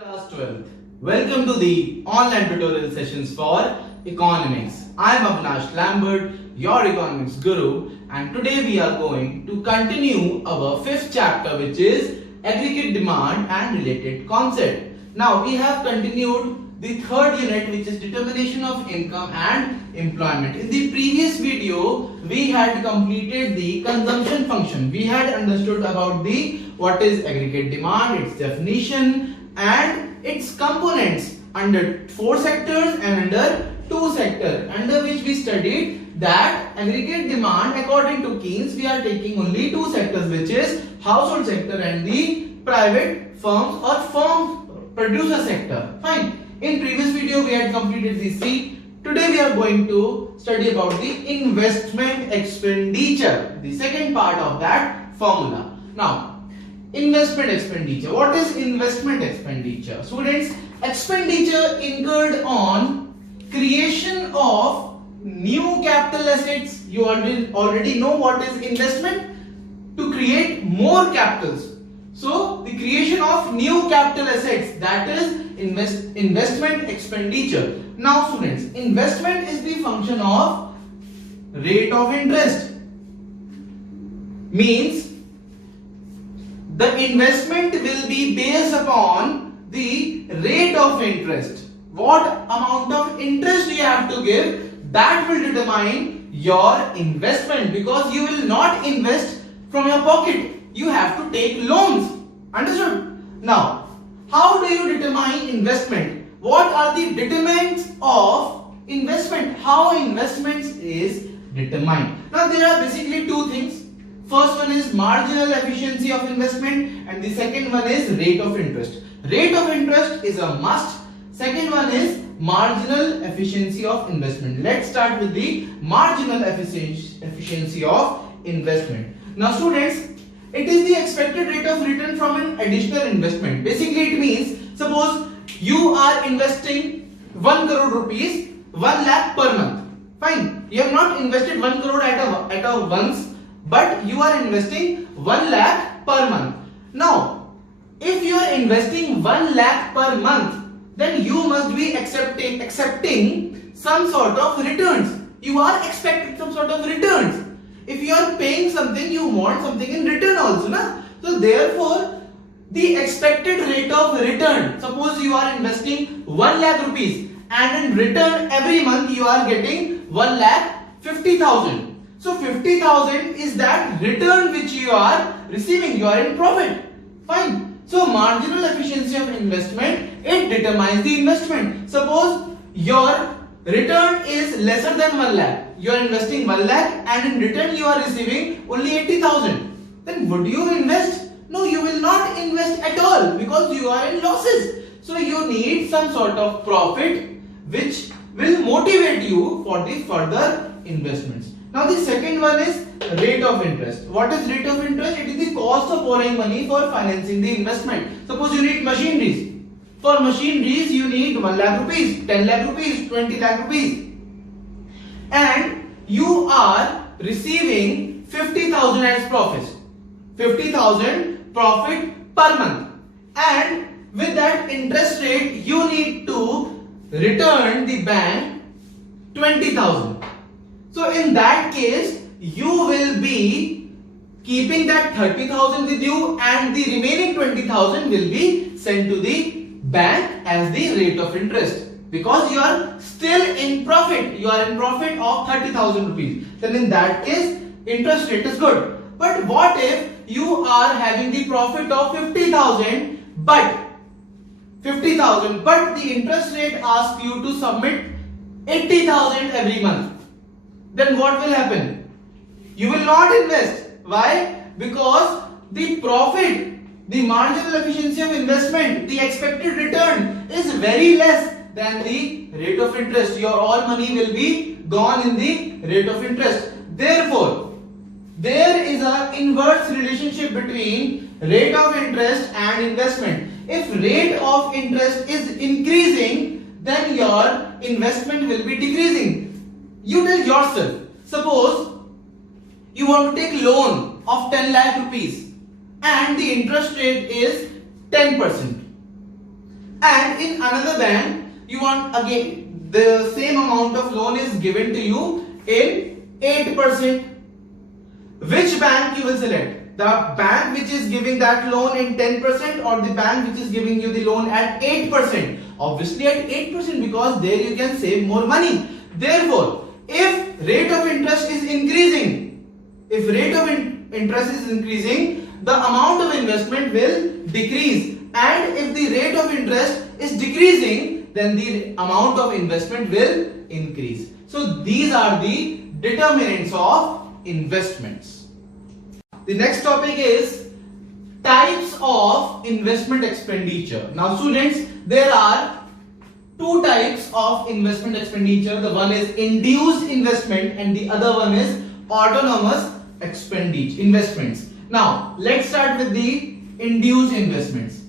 Class 12th. Welcome to the online tutorial sessions for economics. I am Avinash Lambert, your economics guru, and today we are going to continue our fifth chapter, which is aggregate demand and related concept. Now we have continued the third unit, which is determination of income and employment. In the previous video we had completed the consumption function. We had understood about the what is aggregate demand, its definition and its components under 4 sectors and under 2 sectors, under which we studied that aggregate demand according to Keynes we are taking only 2 sectors, which is household sector and the private firms or firm producer sector. Fine. In previous video we had completed the C. Today we are going to study about the investment expenditure, the second part of that formula. Now investment expenditure. What is investment expenditure? Students, expenditure incurred on creation of new capital assets. You already know what is investment? To create more capitals. So the creation of new capital assets, that is investment expenditure. Now students, investment is the function of rate of interest. Means the investment will be based upon the rate of interest. What amount of interest you have to give, that will determine your investment, because you will not invest from your pocket. You have to take loans. Understood? Now, how do you determine investment? What are the determinants of investment? How investments is determined? Now, there are basically 2 things. First one is marginal efficiency of investment and the second one is rate of interest. Rate of interest is a must. Second one is marginal efficiency of investment. Let's start with the marginal efficiency of investment. Now students, it is the expected rate of return from an additional investment. Basically it means, suppose you are investing 1 crore rupees, 1 lakh per month. Fine. You have not invested 1 crore at a once, but you are investing 1 lakh per month. Now, if you are investing 1 lakh per month, then you must be accepting some sort of returns. You are expecting some sort of returns. If you are paying something, you want something in return also, na? So therefore, the expected rate of return, suppose you are investing 1 lakh rupees and in return every month you are getting 1 lakh 50,000. So 50,000 is that return which you are receiving. You are in profit. Fine. So marginal efficiency of investment, it determines the investment. Suppose your return is lesser than 1 lakh. You are investing 1 lakh and in return you are receiving only 80,000. Then would you invest? No, you will not invest at all because you are in losses. So you need some sort of profit which will motivate you for the further investments. Now the second one is rate of interest. What is rate of interest? It is the cost of borrowing money for financing the investment. Suppose you need machineries. For machineries you need 1 lakh rupees, 10 lakh rupees, 20 lakh rupees. And you are receiving 50,000 as profit. 50,000 profit per month. And with that interest rate you need to return the bank 20,000. So in that case, you will be keeping that 30,000 with you and the remaining 20,000 will be sent to the bank as the rate of interest. Because you are still in profit. You are in profit of 30,000 rupees. Then in that case, interest rate is good. But what if you are having the profit of 50,000 but the interest rate asks you to submit 80,000 every month? Then what will happen? You will not invest. Why? Because the profit, the marginal efficiency of investment, the expected return is very less than the rate of interest. Your all money will be gone in the rate of interest. Therefore, there is an inverse relationship between rate of interest and investment. If rate of interest is increasing, then your investment will be decreasing. You tell yourself, suppose you want to take loan of 10 lakh rupees and the interest rate is 10%. And in another band, you want again the same amount of loan is given to you in 8%. Which bank you will select? The bank which is giving that loan in 10% or the bank which is giving you the loan at 8%? Obviously at 8% because there you can save more money. Therefore, if rate of interest is increasing, the amount of investment will decrease, and if the rate of interest is decreasing, then the amount of investment will increase. So these are the determinants of investments. The next topic is types of investment expenditure. Now students, there are two types of investment expenditure. The one is induced investment and the other one is autonomous investments. Now let's start with the induced investments.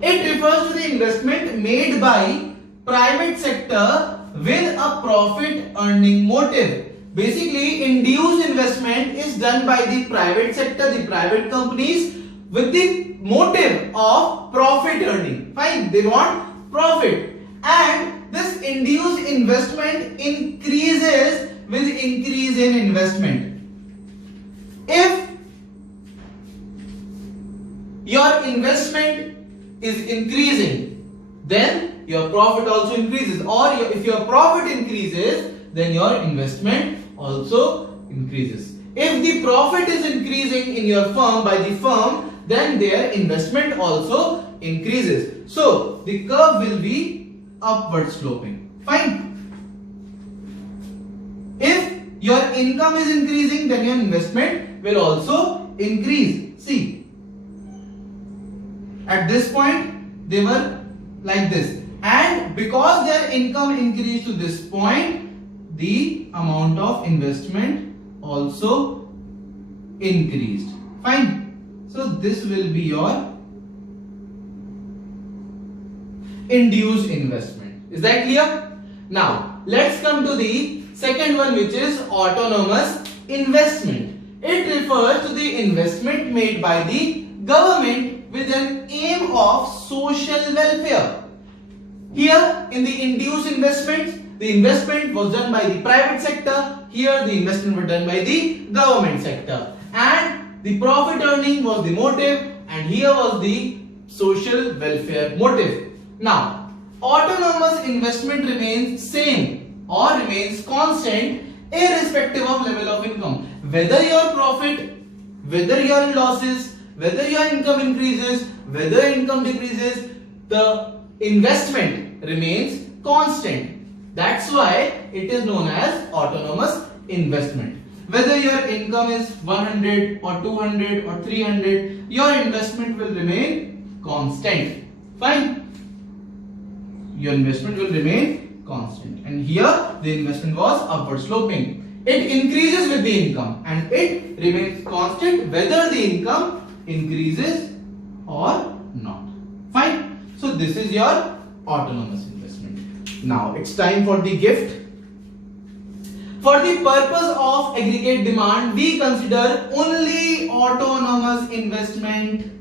It refers to the investment made by private sector with a profit earning motive. Basically, induced investment is done by the private sector, the private companies, with the motive of profit earning. Fine, they want profit, and this induced investment increases with increase in investment. If your investment is increasing, then your profit also increases, or if your profit increases, then your investment also increases. If the profit is increasing in your firm by the firm, then their investment also increases. So the curve will be upward sloping. Fine. If your income is increasing, then your investment will also increase. See, at this point they were like this, and because their income increased to this point, the amount of investment also increased. Fine. So this will be your induced investment. Is that clear? Now let's come to the second one, which is autonomous investment. It refers to the investment made by the government with an aim of social welfare. Here in the induced investments, the investment was done by the private sector. Here the investment was done by the government sector, and the profit earning was the motive, and here was the social welfare motive. Now, autonomous investment remains same or remains constant irrespective of level of income. Whether your profit, whether your losses, whether your income increases, whether income decreases, the investment remains constant. That's why it is known as autonomous investment. Whether your income is 100 or 200 or 300, your investment will remain constant. Fine. Your investment will remain constant. And here the investment was upward sloping. It increases with the income and it remains constant whether the income increases or not. Fine. So this is your autonomous investment. Now it's time for the gift. For the purpose of aggregate demand, we consider only autonomous investment.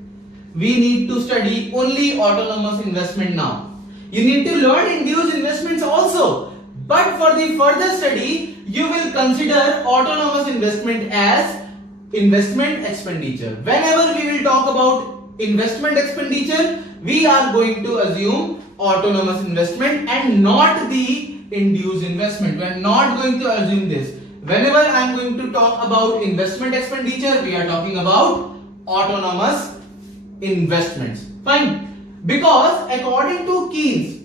We need to study only autonomous investment now. You need to learn induced investments also. But for the further study, you will consider autonomous investment as investment expenditure. Whenever we will talk about investment expenditure, we are going to assume autonomous investment and not the induced investment. We are not going to assume this. Whenever I am going to talk about investment expenditure, we are talking about autonomous investments. Fine. Because according to Keynes,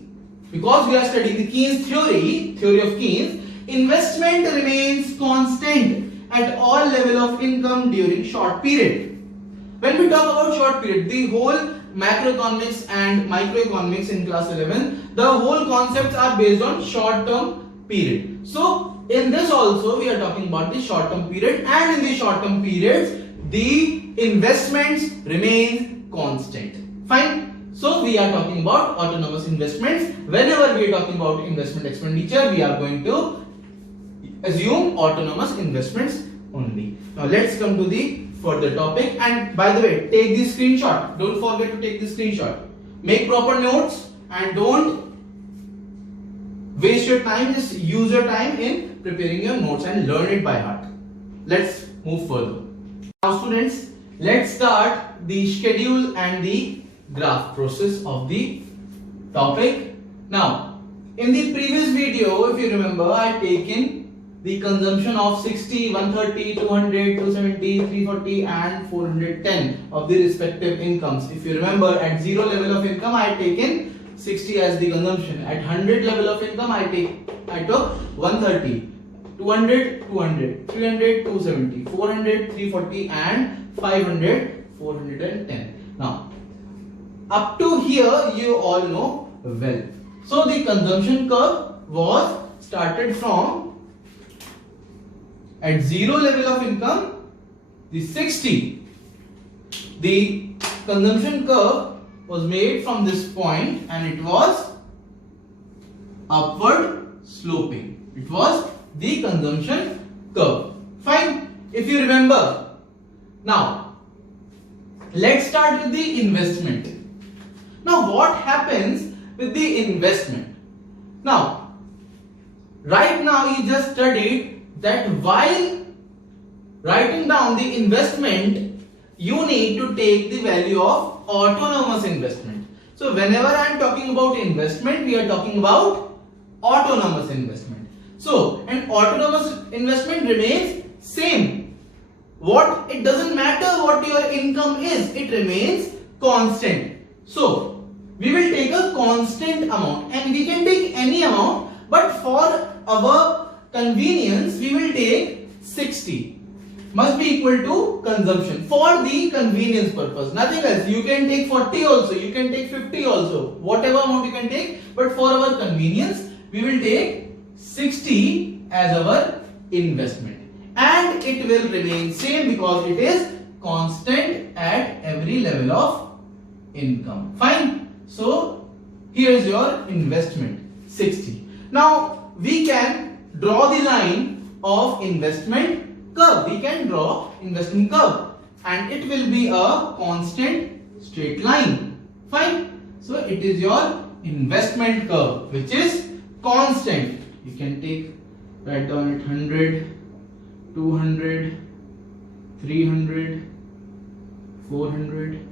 because we are studying the Keynes theory of Keynes, investment remains constant at all level of income during short period. When we talk about short period, the whole macroeconomics and microeconomics in class 11, the whole concepts are based on short term period. So in this also we are talking about the short term period, and in the short term periods the investments remain constant. Fine. So we are talking about autonomous investments. Whenever we are talking about investment expenditure, we are going to assume autonomous investments only. Now let's come to the further topic, and by the way, take this screenshot. Don't forget to take this screenshot. Make proper notes and don't waste your time. Just use your time in preparing your notes and learn it by heart. Let's move further. Now students, let's start the schedule and the graph process of the topic. Now, in the previous video, if you remember, I had taken the consumption of 60, 130, 200, 270, 340 and 410 of the respective incomes. If you remember, at 0 level of income, I had taken 60 as the consumption. At 100 level of income, I took 130, 200, 200, 300, 270, 400, 340 and 500, 410. Now, up to here, you all know well. So, the consumption curve was started from at 0 level of income, the 60. The consumption curve was made from this point and it was upward sloping. It was the consumption curve. Fine. If you remember. Now, let's start with the investment. Now, what happens with the investment? Now, right now you just studied that while writing down the investment, you need to take the value of autonomous investment. So whenever I am talking about investment, we are talking about autonomous investment. So an autonomous investment remains same. It doesn't matter what your income is, it remains constant. So we will take a constant amount and we can take any amount, but for our convenience, we will take 60. Must be equal to consumption for the convenience purpose. Nothing else. You can take 40 also. You can take 50 also. Whatever amount you can take. But for our convenience, we will take 60 as our investment. And it will remain same because it is constant at every level of income. Fine. So, here is your investment 60. Now, we can draw the line of investment curve. We can draw investment curve and it will be a constant straight line. Fine. So it is your investment curve which is constant. You can write down at 100, 200, 300, 400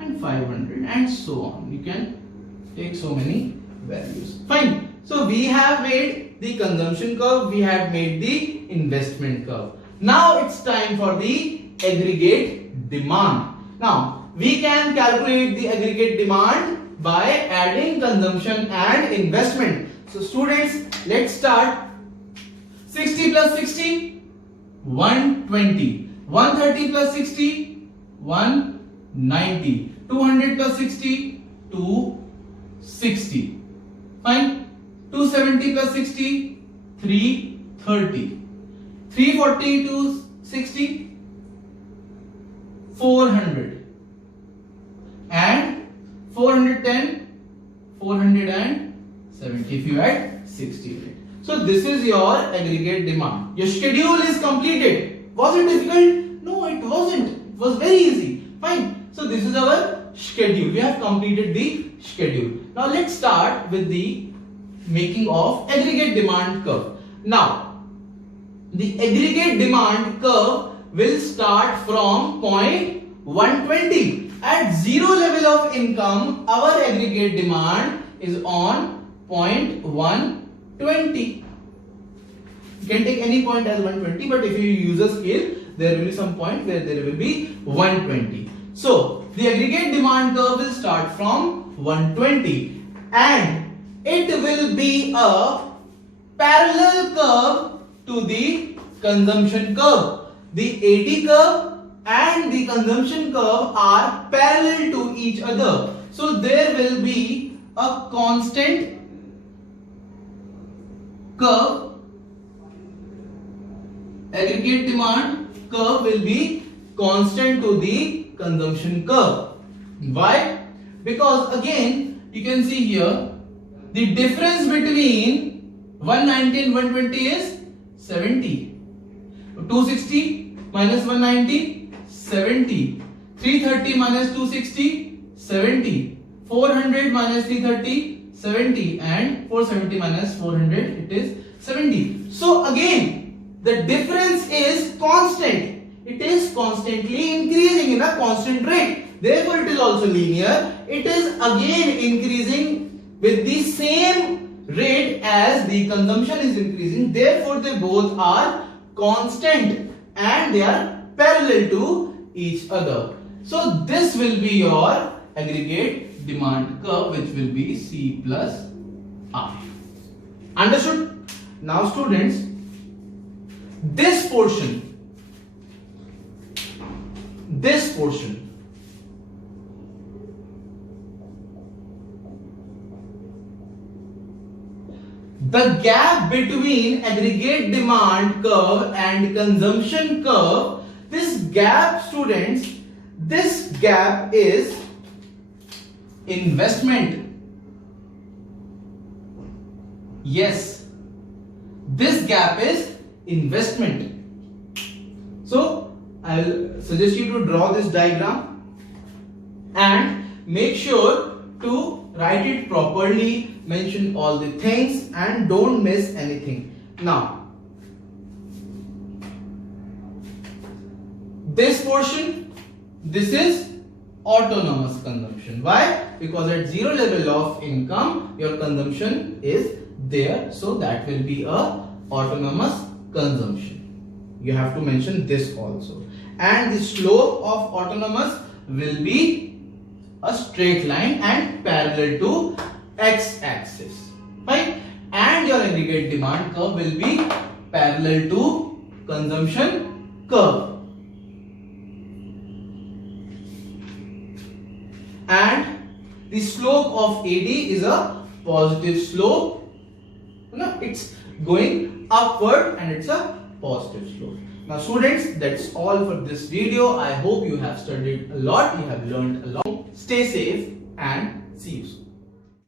and 500 and so on. You can take so many values. Fine. So we have made the consumption curve, we have made the investment curve. Now it's time for the aggregate demand. Now we can calculate the aggregate demand by adding consumption and investment. So students, let's start. 60 plus 60, 120. 130 plus 60, 190. 200 plus 60, 260. Fine. 270 plus 60, 330. 340 to 60, 400. And 410, 470 if you add 60. So this is your aggregate demand. Your schedule is completed. Was it difficult? No, it wasn't. It was very easy. Fine. So this is our schedule. We have completed the schedule. Now let's start with the making of aggregate demand curve. Now, the aggregate demand curve will start from point 120. At 0 level of income, our aggregate demand is on point 120. You can take any point as 120, but if you use a scale, there will be some point where there will be 120. So, the aggregate demand curve will start from 120 and it will be a parallel curve to the consumption curve. The AD curve and the consumption curve are parallel to each other. So there will be a constant curve. Aggregate demand curve will be constant to the consumption curve. Why? Because again you can see here the difference between 190 and 120 is 70. 260 minus 190, 70. 330 minus 260, 70. 400 minus 330, 70, and 470 minus 400, it is 70. So again, the difference is constant. It is constantly increasing in a constant rate. Therefore, it is also linear. It is again increasing with the same rate as the consumption is increasing. Therefore, they both are constant and they are parallel to each other. So this will be your aggregate demand curve, which will be C plus R. Understood? Now students, this portion, the gap between aggregate demand curve and consumption curve, this gap students, this gap is investment. Yes, this gap is investment. So I'll suggest you to draw this diagram and make sure to write it properly, mention all the things and don't miss anything. Now, this portion, this is autonomous consumption. Why? Because at zero level of income, your consumption is there. So that will be a autonomous consumption. You have to mention this also. And the slope of autonomous will be a straight line and parallel to x-axis. Right? And your aggregate demand curve will be parallel to consumption curve. And the slope of AD is a positive slope. It's going upward and it's a positive slope. Now students, that's all for this video. I hope you have studied a lot, you have learned a lot. Stay safe and see you soon.